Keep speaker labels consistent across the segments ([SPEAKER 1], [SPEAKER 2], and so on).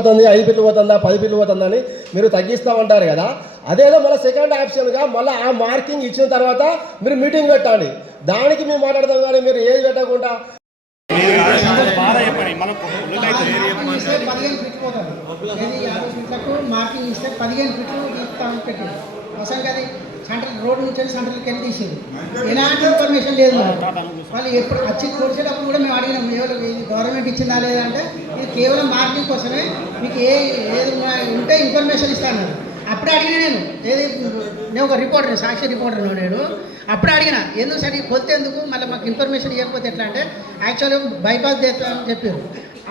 [SPEAKER 1] పోతుంది ఐదు పిల్లలు పోతుందా పది పిల్లలు పోతుందా అని మీరు తగ్గిస్తామంటారు కదా. అదేదో మళ్ళీ సెకండ్ ఆప్షన్గా మళ్ళీ ఆ మార్కింగ్ ఇచ్చిన తర్వాత మీరు మీటింగ్ పెట్టండి. దానికి మేము మాట్లాడతాం కానీ మీరు ఏది పెట్టకుండా
[SPEAKER 2] మార్కింగ్ ఇస్తే పదిహేను ఫీట్లు ఇస్తామని అసలు కదా. సెంట్రల్ రోడ్డు నుంచి సెంట్రల్కి వెళ్ళి తీసింది ఎలాంటి ఇన్ఫర్మేషన్ లేదు వాళ్ళు ఎప్పుడు వచ్చి కూర్చేటప్పుడు కూడా మేము అడిగినాం ఎవరు గవర్నమెంట్ ఇచ్చిందా లేదా? అంటే ఇది కేవలం మార్కింగ్ కోసమే మీకు ఏ ఏది ఉంటే ఇన్ఫర్మేషన్ ఇస్తాను. అప్పుడే అడిగిన నేను ఏది నేను ఒక రిపోర్టర్ సాక్షి రిపోర్టర్లో నేను. అప్పుడే అడిగిన ఎందుకు సరే కొత్త ఎందుకు? మళ్ళీ మాకు ఇన్ఫర్మేషన్ ఇవ్వకపోతే ఎట్లా? అంటే యాక్చువల్గా బైపాస్ చేస్తామని చెప్పారు.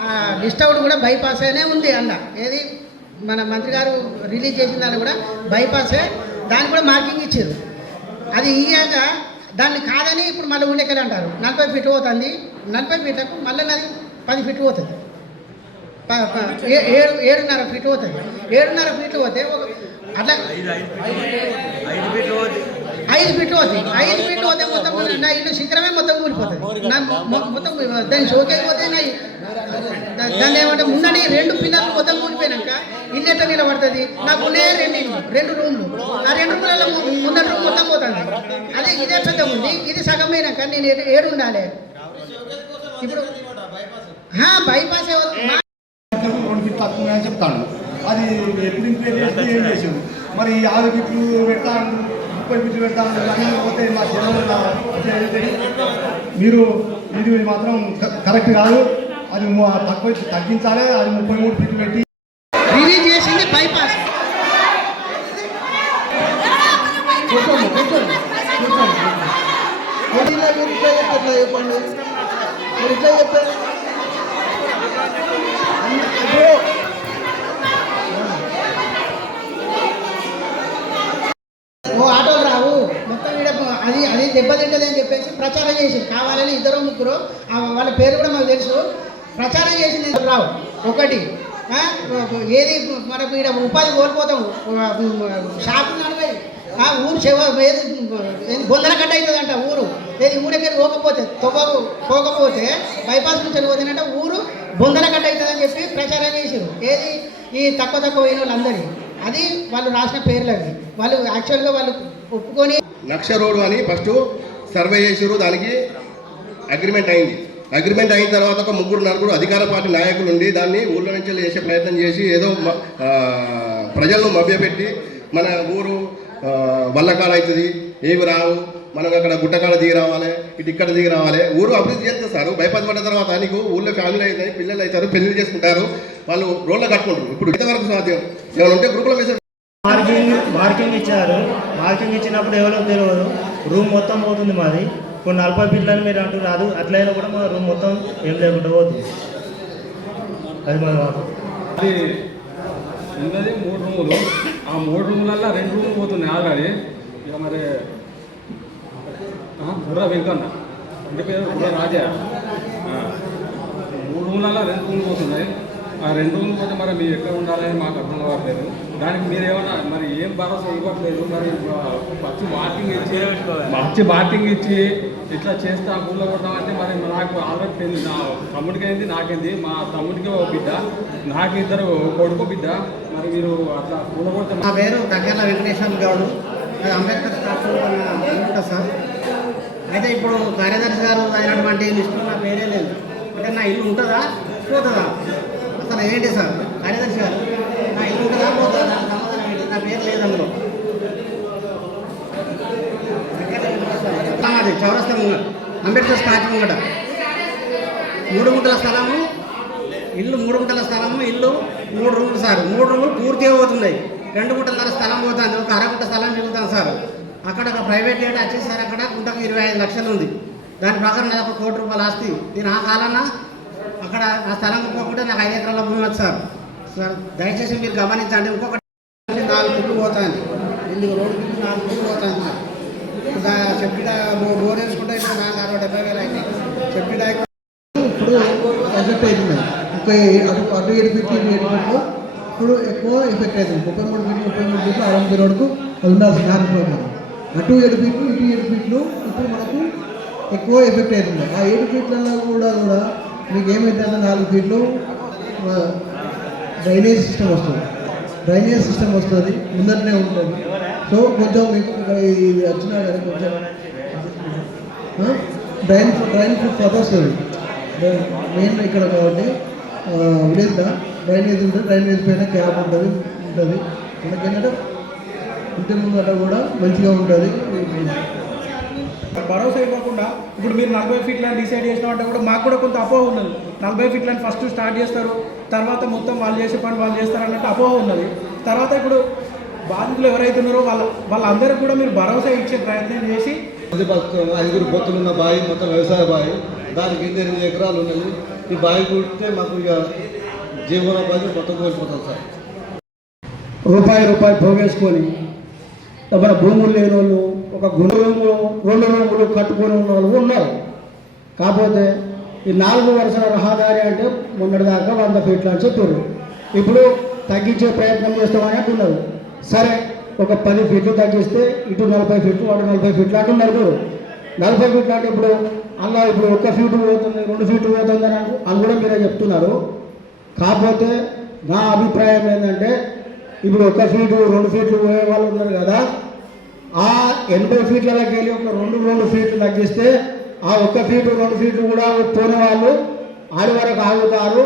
[SPEAKER 2] ఆ లిస్ట్ అవుట్ కూడా బైపాస్ అనే ఉంది అన్న. ఏది? మన మంత్రి గారు రిలీజ్ చేసిన దాన్ని కూడా బైపాసే. దానికి కూడా మార్కింగ్ ఇచ్చారు. అది ఇయ్యాక దాన్ని కాదని ఇప్పుడు మళ్ళీ ఊళ్ళకెళ్ళి అంటారు. నలభై ఫీట్ పోతుంది. నలభై ఫీట్లకు మళ్ళీ నాది పది ఫీట్ పోతుంది. ఏడు ఏడున్నర ఫీట్ పోతుంది. ఏడున్నర ఫీట్లు పోతే ఒక అట్లా ఐదు ఫీట్లు పోతాయి. ఐదు ఫీట్లు పోతే మొత్తం నా ఇల్లు శిఖరమే మొత్తం కూలిపోతుంది నా మొత్తం దాని షోకేకి పోతే నా దాన్ని ఏమంటే ముందని రెండు పిల్లలు మొత్తం కూలిపోయినాక ఇల్లు ఎట్లా నిలబడుతుంది. నాకు ఉన్నాయి రెండు రెండు రూమ్లు. ఆ రెండు రూమ్లలో ము- ముందటి రూమ్ మొత్తం పోతుంది. అదే ఇదే పెద్ద ఉంది ఇది సగం పోయినాక నేను ఏడు- ఉండాలి. ఇప్పుడు బైపాస్
[SPEAKER 3] చెప్తాను అది ఎప్పుడు ఇంప్లే చేస్తే ఏం చేసాడు? మరి యాభై బిట్లు పెడతాను ముప్పై బిట్లు పెడతాను అన్నీ పోతే మా జనం మీరు ఇది మాత్రం కరెక్ట్ కాదు. అది తక్కువ తగ్గించాలి. అది ముప్పై మూడు బిట్లు పెట్టి
[SPEAKER 2] రిలీజ్ చేసింది బైపాస్
[SPEAKER 4] కూర్చోండి కూర్చోండి కూర్చోండి మరి ఇలా మీరు ఇట్లా చెప్పారు చెప్పండి? మీరు ఇట్లా చెప్పారు
[SPEAKER 2] ఓ ఆటోలు రావు మొత్తం ఈడ అది అది దెబ్బతింటది అని చెప్పేసి ప్రచారం చేసింది. కావాలని ఇద్దరు ముగ్గురు వాళ్ళ పేరు కూడా మాకు తెలుసు. ప్రచారం చేసింది రావు. ఒకటి ఏది మనకు ఇక్కడ ఉపాధి కోల్పోతాము. షాపు నడిపోయి ఆ ఊరు చెవ ఏది గొందల బొందల కట్ట అవుతుందంట ఊరు. ఏది ఊరికే పోకపోతే తొవ్వ పోకపోతే బైపాస్ నుంచి పోతేనంటే ఊరు బొందల కట్ట అవుతుందని చెప్పి ప్రచారం చేశారు. ఏది? ఈ తక్కువ తక్కువ అయిన వాళ్ళందరి అది వాళ్ళు రాసిన పేర్లు అవి. వాళ్ళు యాక్చువల్గా వాళ్ళు ఒప్పుకొని
[SPEAKER 1] లక్ష రోడ్డు అని ఫస్ట్ సర్వే చేసారు దానికి అగ్రిమెంట్ అయింది. అగ్రిమెంట్ అయిన తర్వాత ఒక ముగ్గురు నలుగురు అధికార పార్టీ నాయకులు ఉండి దాన్ని ఊళ్ళో నుంచి చేసే ప్రయత్నం చేసి ఏదో ప్రజలను మభ్యపెట్టి మన ఊరు వల్లకాలవుతుంది అవుతుంది. ఏమి రావు? మనం అక్కడ గుట్టకాడ దిగి రావాలి ఇటు ఇక్కడ దిగి రావాలి ఊరు అభివృద్ధి చేస్తారు సార్. బైపాస్ పడ్డ తర్వాత నీకు ఊళ్ళో ఫ్యామిలీ అవుతాయి పిల్లలు అవుతారు పెళ్ళి చేసుకుంటారు. వాళ్ళు రోడ్లో కట్టుకుంటారు. ఇప్పుడు ఎంతవరకు సాధ్యం. ఏమైనా ఉంటే గ్రూపులో మెసేజ్
[SPEAKER 5] మార్కింగ్ మార్కింగ్ ఇచ్చారు. మార్కింగ్ ఇచ్చినప్పుడు ఎవరో తెలియదు. రూమ్ మొత్తం పోతుంది మాది. ఇప్పుడు నలభై ఫీట్లు అని మీరు అంటున్నారు అట్లయినా కూడా మా రూమ్ మొత్తం ఏం లేకుండా పోతుంది. అది మన
[SPEAKER 6] అది ఉన్నది మూడు రూములు. ఆ మూడు రూములల్లో రెండు రూములు పోతున్నాయి ఆల్రెడీ. ఇక మరి బుర్ర వెంకన్న. అంటే పేరు బుర్ర రాజా. మూడు రూములలో రెండు రూములు పోతున్నాయి. ఆ రెండు రూములు పోతే మరి మీరు ఎక్కడ ఉండాలని మాకు అర్థం కావట్లేదు. దానికి మీరు మరి ఏం భరోసా ఇవ్వట్లేదు? మరి పచ్చి వచ్చి ఇచ్చి వచ్చి మార్కింగ్ ఇచ్చి ఇట్లా చేస్తా ఊళ్ళో కొడతామంటే మరి నాకు ఆల్రెడీ తెలియదు. నా తమ్ముడికి అయింది నాకేంది? మా తమ్ముడికి ఒక బిడ్డ నాకు ఇద్దరు కొడుకు బిడ్డ. మరి మీరు అట్లా ఊళ్ళో కొడితే
[SPEAKER 2] నా పేరు దగ్గర వెంకటేశ్వర గారు అంబేద్కర్ స్టాఫ్ సార్. అయితే ఇప్పుడు కార్యదర్శి గారు అయినటువంటి లిస్టులో నా పేరే లేదు. అంటే నా ఇల్లు ఉంటుందా? పోతుందా? అసలు ఏంటి సార్? కార్యదర్శి గారు నా ఇల్లు ఉంటుందా? పోతుందా? దానికి సమాధానం ఏంటి? నా పేరు లేదు అందులో. అది చౌరస్తా ముంగట. అంబేద్కర్ స్థానం ముంగట. మూడు గుంటల స్థలము ఇల్లు మూడు గుంటల స్థలము ఇల్లు మూడు రూములు సార్. మూడు రూములు పూర్తిగా పోతున్నాయి. రెండు గుంటల స్థలం పోతుంది. ఒక అరగుంట స్థలం మిగులుతాను సార్. అక్కడ ఒక ప్రైవేట్ రేట్ వచ్చేసారు అక్కడ గుంటకు ఇరవై ఐదు లక్షలు ఉంది. దాని ప్రకారం నాకు ఒక కోటి రూపాయలు ఆస్తి. నేను ఆ కాలాన అక్కడ ఆ స్థలం పోకుండా నాకు ఐదు ఎకరాల భూమి వచ్చారు. సార్ సార్ దయచేసి మీరు గమనించండి ఇంకొకటి నాలుగు ఫుట్లు పోతాను ఎందుకు? రోడ్డు మీద నాలుగు ఫుట్లు పోతాను సార్ చెప్పిన బోర్ వేసుకుంటే ఇప్పుడు నాలుగు అరవై డెబ్బై వేలు అయితే చెప్పిన
[SPEAKER 4] ఇప్పుడు ఎఫెక్ట్ అవుతుంది ముప్పై అటు ఏడు ఫిఫ్టీ ఇటు ఏడు ఇప్పుడు ఎక్కువ ఎఫెక్ట్ అవుతుంది ముప్పై మూడు ఫీట్లు ముప్పై మూడు ఫీట్లు అరవై ఫీట్ ఉండాల్సిన అటు ఏడు ఫీట్లు ఇటు ఏడు ఫీట్లు. ఇప్పుడు మనకు ఎక్కువ ఎఫెక్ట్ అవుతుంది. ఆ ఏడు ఫీట్లలో కూడా కూడా మీకు ఏమైతే నాలుగు ఫీట్లు డ్రైనేజ్ సిస్టమ్ వస్తుంది. డ్రైనేజ్ సిస్టమ్ వస్తుంది ముందరనే ఉంటుంది. సో కొంచెం మీకు ఇది వచ్చినా కానీ కొంచెం డ్రైన్ డ్రైన్ ఫుడ్ వస్తుంది. మెయిన్ ఇక్కడ కాబట్టి విలేజ్లో డ్రైనేజ్ ఉంటుంది డ్రైనేజ్ పైన క్యాప్ ఉంటుంది ఉంటుంది. మనకి ఏంటంటే ఇంటి ముందట కూడా మంచిగా ఉంటుంది.
[SPEAKER 7] భరోసా ఇవ్వకుండా ఇప్పుడు మీరు నలభై ఫీట్లని డిసైడ్ చేసినామంటే కూడా మాకు కూడా కొంత అపోహ ఉన్నది. నలభై ఫీట్లని ఫస్ట్ స్టార్ట్ చేస్తారు. తర్వాత మొత్తం వాళ్ళు చేసే పని వాళ్ళు చేస్తారు అన్నట్టు అపోహ ఉన్నది. తర్వాత ఇప్పుడు బాధితులు ఎవరైతే ఉన్నారో వాళ్ళ వాళ్ళందరికీ కూడా మీరు భరోసా ఇచ్చే ప్రయత్నం చేసి
[SPEAKER 3] ఐదుగురు పొత్తులున్న బావి మొత్తం వ్యవసాయ బావి దానికి కింద ఎనిమిది ఎకరాలు ఉన్నది. ఈ బావి కుడితే మాకు ఇక జీవనోపాధి మొత్తం కోల్పోతాం సార్.
[SPEAKER 7] రూపాయి రూపాయి పోగేసుకొని మన భూములు లేని వాళ్ళు ఒక గుండు రూములు రెండు రూములు కట్టుకొని ఉన్న వాళ్ళు ఉన్నారు. కాకపోతే ఈ నాలుగు వరుసల రహదారి అంటే మొన్నటిదాకా వంద ఫీట్లు అని చెప్పారు. ఇప్పుడు తగ్గించే ప్రయత్నం చేస్తామని అంటున్నారు. సరే ఒక పది ఫీట్లు తగ్గిస్తే ఇటు నలభై ఫీట్లు అటు నలభై ఫీట్లు అంటున్నారు నలభై ఫీట్లు అంటే ఇప్పుడు అలా ఇప్పుడు ఒక్క ఫీటు పోతుంది రెండు ఫీట్లు పోతుంది అని అని కూడా మీరే చెప్తున్నారు. కాకపోతే నా అభిప్రాయం ఏంటంటే ఇప్పుడు ఒక ఫీటు రెండు ఫీట్లు పోయే వాళ్ళు ఉన్నారు కదా. ఆ ఎనభై ఫీట్లకి వెళ్ళి ఒక రెండు రెండు ఫీట్లు తగ్గిస్తే ఆ ఒక్క ఫీటు రెండు ఫీట్లు కూడా పోయిన వాళ్ళు ఆడి వరకు ఆగుతారు.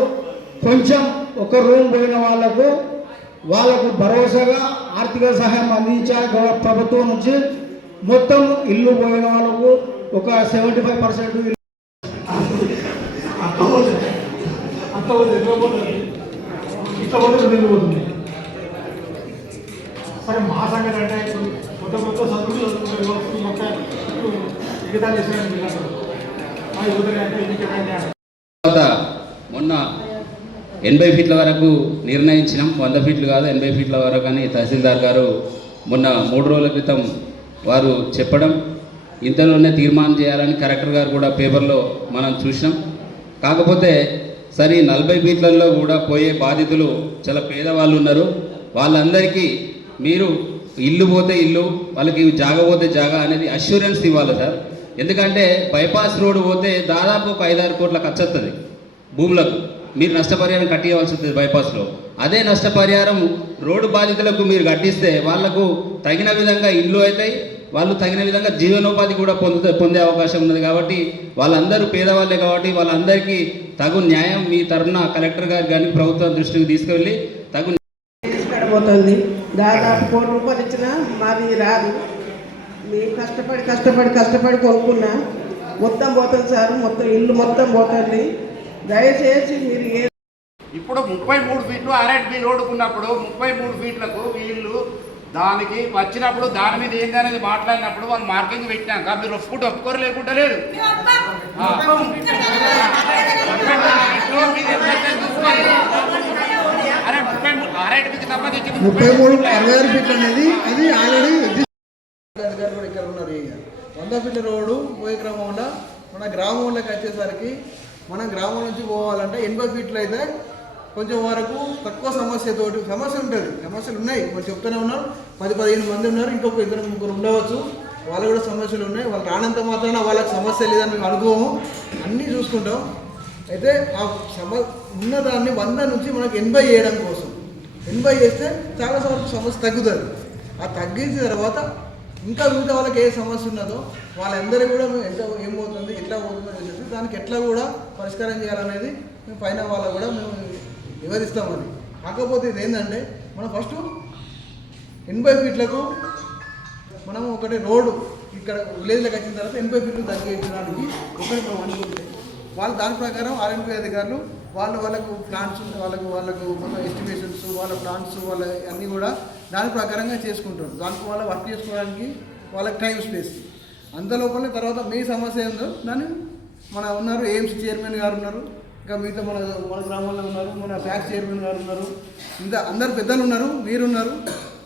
[SPEAKER 7] కొంచెం ఒక రూమ్ పోయిన వాళ్ళకు వాళ్ళకు భరోసాగా ఆర్థిక సహాయం అందించాలి ప్రభుత్వం నుంచి. మొత్తం ఇల్లు పోయిన వాళ్ళకు ఒక సెవెంటీ ఫైవ్ పర్సెంట్
[SPEAKER 3] అంత సరే మా సంగతి అంటే ఇప్పుడు కొత్త కొత్త చదువులు మొత్తం మిగతా చేసిన
[SPEAKER 8] తర్వాత మొన్న ఎనభై ఫీట్ల వరకు నిర్ణయించినాం. వంద ఫీట్లు కాదు ఎనభై ఫీట్ల వరకు అని తహసీల్దార్ గారు మొన్న మూడు రోజుల క్రితం వారు చెప్పడం. ఇంతలోనే తీర్మానం చేయాలని కలెక్టర్ గారు కూడా పేపర్లో మనం చూసినాం. కాకపోతే సరే నలభై ఫీట్లలో కూడా పోయే బాధితులు చాలా పేదవాళ్ళు ఉన్నారు. వాళ్ళందరికీ మీరు ఇల్లు పోతే ఇల్లు వాళ్ళకి జాగ పోతే జాగ అనేది అష్యూరెన్స్ ఇవ్వాలి సార్. ఎందుకంటే బైపాస్ రోడ్ పోతే దాదాపు ఒక ఐదారు కోట్ల ఖర్చు వస్తుంది భూములకు. మీరు నష్టపరిహారం కట్టియవలసి ఉంటుంది బైపాస్లో అదే నష్టపరిహారం రోడ్డు బాధితులకు మీరు కట్టిస్తే వాళ్ళకు తగిన విధంగా ఇల్లు అవుతాయి వాళ్ళు తగిన విధంగా జీవనోపాధి కూడా పొందుత పొందే అవకాశం ఉన్నది కాబట్టి వాళ్ళందరూ పేదవాళ్ళే కాబట్టి వాళ్ళందరికీ తగు న్యాయం మీ తరఫున కలెక్టర్ గారు కానీ ప్రభుత్వం దృష్టికి తీసుకెళ్ళి తగు
[SPEAKER 9] పోతుంది దాదాపు కోటి రూపాయలు ఇచ్చినా మాది రాదు. మేము కష్టపడి కష్టపడి కష్టపడి కొనుక్కున్నా మొత్తం పోతుంది సార్ మొత్తం ఇల్లు మొత్తం పోతుంది. దయచేసి మీరు ఏ
[SPEAKER 10] ఇప్పుడు ముప్పై మూడు ఫీట్లు అరెట్ బి రోడ్డుకున్నప్పుడు ముప్పై మూడు ఫీట్లకు వీళ్ళు దానికి వచ్చినప్పుడు దాని మీద ఏంది అనేది మాట్లాడినప్పుడు వాళ్ళు మార్కింగ్ పెట్టినాక మీరు ఒప్పుకుంటే ఒప్పుకోరు లేకుండా లేదు. ముప్పై మూడు
[SPEAKER 4] అరవై ఆరు ఫీట్లు అనేది అది ఆల్రెడీ అధికారులు కూడా ఇక్కడ ఉన్నారు. ఇక వంద ఫీట్ల రోడ్డు పోయే క్రమంలో మన గ్రామంలోకి వచ్చేసరికి మనం గ్రామం నుంచి పోవాలంటే ఎనభై ఫీట్లు అయితే కొంచెం వరకు తక్కువ సమస్యతోటి సమస్య ఉంటుంది. సమస్యలు ఉన్నాయి. వాళ్ళు చెప్తూనే ఉన్నారు. పది పదిహేను మంది ఉన్నారు. ఇంకొక ఇద్దరు ముగ్గురు ఉండవచ్చు. వాళ్ళు కూడా సమస్యలు ఉన్నాయి. వాళ్ళు రానంత మాత్రాన వాళ్ళకి సమస్య లేదని మేము అనుకోము. అన్నీ చూసుకుంటాం. అయితే ఆ సమ ఉన్నదాన్ని వంద నుంచి మనకు ఎనభై చేయడం కోసం ఎనభై చేస్తే చాలా సార్లు సమస్య తగ్గుతుంది. ఆ తగ్గించిన తర్వాత ఇంకా మిగతా వాళ్ళకి ఏ సమస్య ఉన్నదో వాళ్ళందరూ కూడా మేము ఎంత ఏమవుతుంది ఎట్లా పోతుందో చెప్పి దానికి ఎట్లా కూడా పరిష్కారం చేయాలనేది మేము పైన వాళ్ళకు కూడా మేము వివరిస్తాం అది. కాకపోతే ఇది ఏంటంటే మనం ఫస్ట్ ఎనభై ఫీట్లకు మనం ఒకటి రోడ్డు ఇక్కడ విలేజ్లోకి వచ్చిన తర్వాత ఎనభై ఫీట్లు తగ్గించడానికి ఒకటి మనం అనుకుంటే వాళ్ళు దాని ప్రకారం ఆర్ఎంపీ అధికారులు వాళ్ళు వాళ్ళకు ప్లాన్స్ వాళ్ళకు వాళ్ళకు మొత్తం ఎస్టిమేషన్స్ వాళ్ళ ప్లాన్స్ వాళ్ళ అన్నీ కూడా దాని ప్రకారంగా చేసుకుంటారు. దానికి వాళ్ళ వర్క్ చేసుకోవడానికి వాళ్ళకి టైం స్పేస్ అందులోపల తర్వాత మీ సమస్య ఏందో దాన్ని మన ఉన్నారు ఎయిమ్స్ చైర్మన్ గారు ఉన్నారు. ఇంకా మిగతా మన మన గ్రామంలో ఉన్నారు మన ఫ్యాక్స్ చైర్మన్ గారు ఉన్నారు. ఇంకా అందరు పెద్దలు ఉన్నారు మీరున్నారు.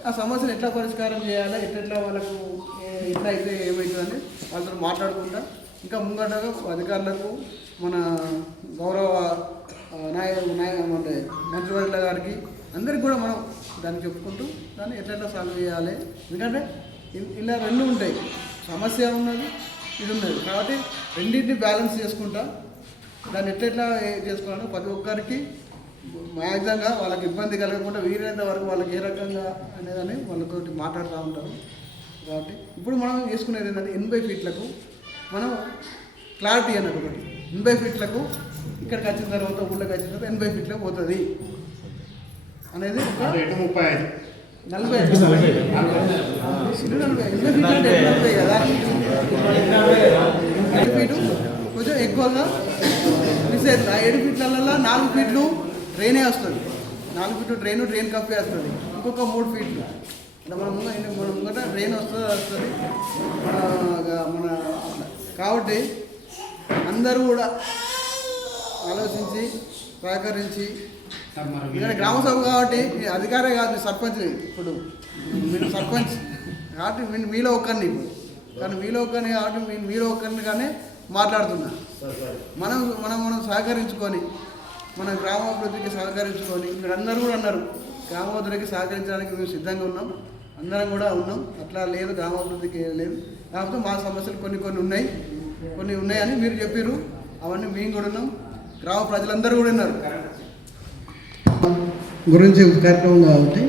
[SPEAKER 4] ఆ సమస్యను ఎట్లా పరిష్కారం చేయాలి ఎట్లా వాళ్ళకు ఎట్లా అయితే ఏమవుతుందని వాళ్ళతో మాట్లాడుకుంటా. ఇంకా ముంగటగా అధికారులకు మన గౌరవ ఆ, నాయ నాయ అంటే మంత్రివర్యుల గారికి అందరికి కూడా మనం దాన్ని చెప్పుకుంటూ దాన్ని ఎట్లా సాల్వ్ చేయాలి? ఎందుకంటే ఇలా రెండు ఉంటాయి. సమస్య ఉన్నది ఇది ఉన్నది. కాబట్టి రెండింటిని బ్యాలెన్స్ చేసుకుంటా దాన్ని ఎట్లెట్లా చేసుకోవాలంటే ప్రతి ఒక్కరికి మ్యాక్సిమంగా వాళ్ళకి ఇబ్బంది కలగకుండా వీలైనంత వరకు వాళ్ళకి ఏ రకంగా అనేదని వాళ్ళతోటి మాట్లాడుతూ ఉంటారు. కాబట్టి ఇప్పుడు మనం చేసుకునేది ఏంటంటే ఎనభై ఫీట్లకు మనం క్లారిటీ అన్నది ఒకటి. ఎనభై ఫీట్లకు ఇక్కడికి వచ్చిన తర్వాత ఊళ్ళోకి వచ్చిన తర్వాత ఎనభై ఫీట్లకు పోతుంది. అనేది ఒక
[SPEAKER 10] ముప్పై ఐదు?
[SPEAKER 4] నలభై. నలభై? ఎనభై ఫీట్లు అంటే నలభై. కదా? ఏడు ఫీటు. కొంచెం ఎక్కువగా మిస్ అవుతుంది. ఆ ఏడు ఫీట్లలో నాలుగు ఫీట్లు డ్రైనే వస్తుంది. నాలుగు ఫీట్లు డ్రైన్ డ్రైన్ కప్పే వస్తుంది. ఇంకొక మూడు ఫీట్లు. ఇలా మన ముంగ మన ముంగట డ్రైన్ వస్తుంది వస్తుంది. మన మన. కాబట్టి అందరూ కూడా ఆలోచించి సహకరించి ఇక్కడ గ్రామ సభ కాబట్టి మీ అధికారే కాదు మీ సర్పంచ్ ఇప్పుడు. మీరు సర్పంచ్. కాబట్టి మీలో ఒక్కరిని ఇప్పుడు. కానీ మీలో ఒక్కరిని కాబట్టి మీ- మీలో ఒక్కరిని కానీ మాట్లాడుతున్నా మనం మనం మనం సహకరించుకొని మన గ్రామాభివృద్ధికి సహకరించుకొని ఇక్కడ అందరూ కూడా అన్నారు. గ్రామాభివృద్ధికి సహకరించడానికి మేము సిద్ధంగా ఉన్నాం. అందరం కూడా ఉన్నాం. అట్లా లేదు గ్రామాభివృద్ధికి లేదు. కాకపోతే మా సమస్యలు కొన్ని కొన్ని ఉన్నాయి. కొన్ని ఉన్నాయని మీరు చెప్పారు అవన్నీ మేము కూడా ఉన్నాం. గ్రామ ప్రజలందరూ కూడా ఉన్నారు. గురించి కార్యక్రమం కాబట్టి